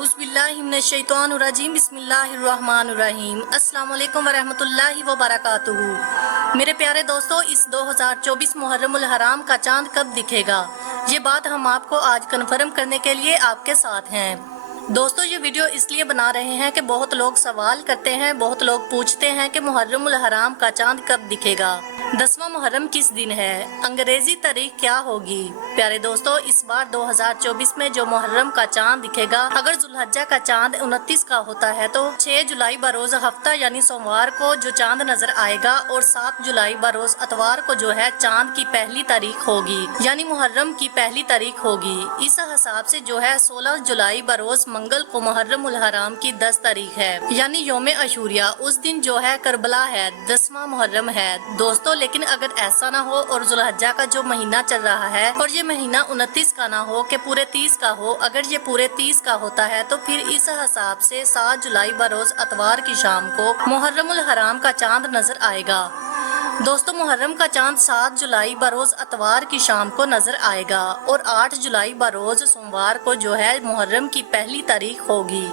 اعوذ باللہ من الشیطان الرجیم بسم اللہ الرحمن الرحیم۔ السلام علیکم ورحمۃ اللہ وبرکاتہ۔ میرے پیارے دوستو، اس 2024 محرم الحرام کا چاند کب دکھے گا، یہ بات ہم آپ کو آج کنفرم کرنے کے لیے آپ کے ساتھ ہیں۔ دوستو، یہ ویڈیو اس لیے بنا رہے ہیں کہ بہت لوگ سوال کرتے ہیں، بہت لوگ پوچھتے ہیں کہ محرم الحرام کا چاند کب دکھے گا، 10واں محرم کس دن ہے، انگریزی تاریخ کیا ہوگی۔ پیارے دوستو، اس بار 2024 میں جو محرم کا چاند دکھے گا، اگر ذوالحجہ کا چاند 29 کا ہوتا ہے تو 6 جولائی بروز ہفتہ یعنی سوموار کو جو چاند نظر آئے گا، اور 7 جولائی بروز اتوار کو جو ہے چاند کی پہلی تاریخ ہوگی، یعنی محرم کی پہلی تاریخ ہوگی۔ اس حساب سے جو ہے 16 جولائی بروز منگل کو محرم الحرام کی 10 تاریخ ہے، یعنی یوم عاشوریہ۔ اس دن جو ہے کربلا ہے، 10واں محرم ہے دوستو۔ لیکن اگر ایسا نہ ہو اور ذوالحجہ کا جو مہینہ چل رہا ہے اور یہ مہینہ 29 کا نہ ہو کہ پورے 30 کا ہو، اگر یہ پورے 30 کا ہوتا ہے تو پھر اس حساب سے 7 جولائی بروز اتوار کی شام کو محرم الحرام کا چاند نظر آئے گا۔ دوستو، محرم کا چاند 7 جولائی بروز اتوار کی شام کو نظر آئے گا، اور 8 جولائی بروز سوموار کو جو ہے محرم کی پہلی تاریخ ہوگی،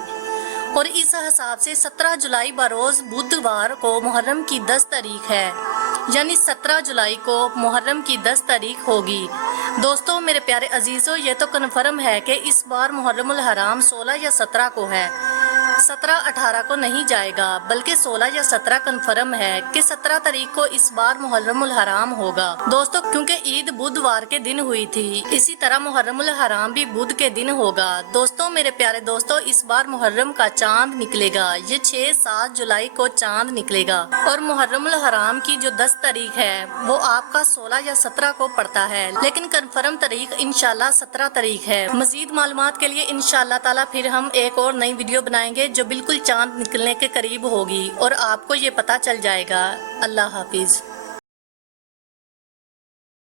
اور اس حساب سے 17 جولائی بروز بدھوار کو محرم کی 10 تاریخ ہے، یعنی 17 جولائی کو محرم کی 10 تاریخ ہوگی۔ دوستو میرے پیارے عزیزو، یہ تو کنفرم ہے کہ اس بار محرم الحرام 16 یا 17 کو ہے، 17 18 کو نہیں جائے گا، بلکہ 16 یا 17 کنفرم ہے کہ 17 تاریخ کو اس بار محرم الحرام ہوگا دوستو، کیونکہ عید بدھوار کے دن ہوئی تھی، اسی طرح محرم الحرام بھی بدھ کے دن ہوگا۔ دوستو میرے پیارے دوستو، اس بار محرم کا چاند نکلے گا، یہ 6-7 جولائی کو چاند نکلے گا، اور محرم الحرام کی جو 10 تاریخ ہے وہ آپ کا 16 یا 17 کو پڑتا ہے، لیکن کنفرم تاریخ انشاءاللہ 17 تاریخ ہے۔ مزید معلومات کے لیے انشاءاللہ تعالی پھر ہم ایک اور نئی ویڈیو بنائیں گے جو بالکل چاند نکلنے کے قریب ہوگی، اور آپ کو یہ پتہ چل جائے گا۔ اللہ حافظ۔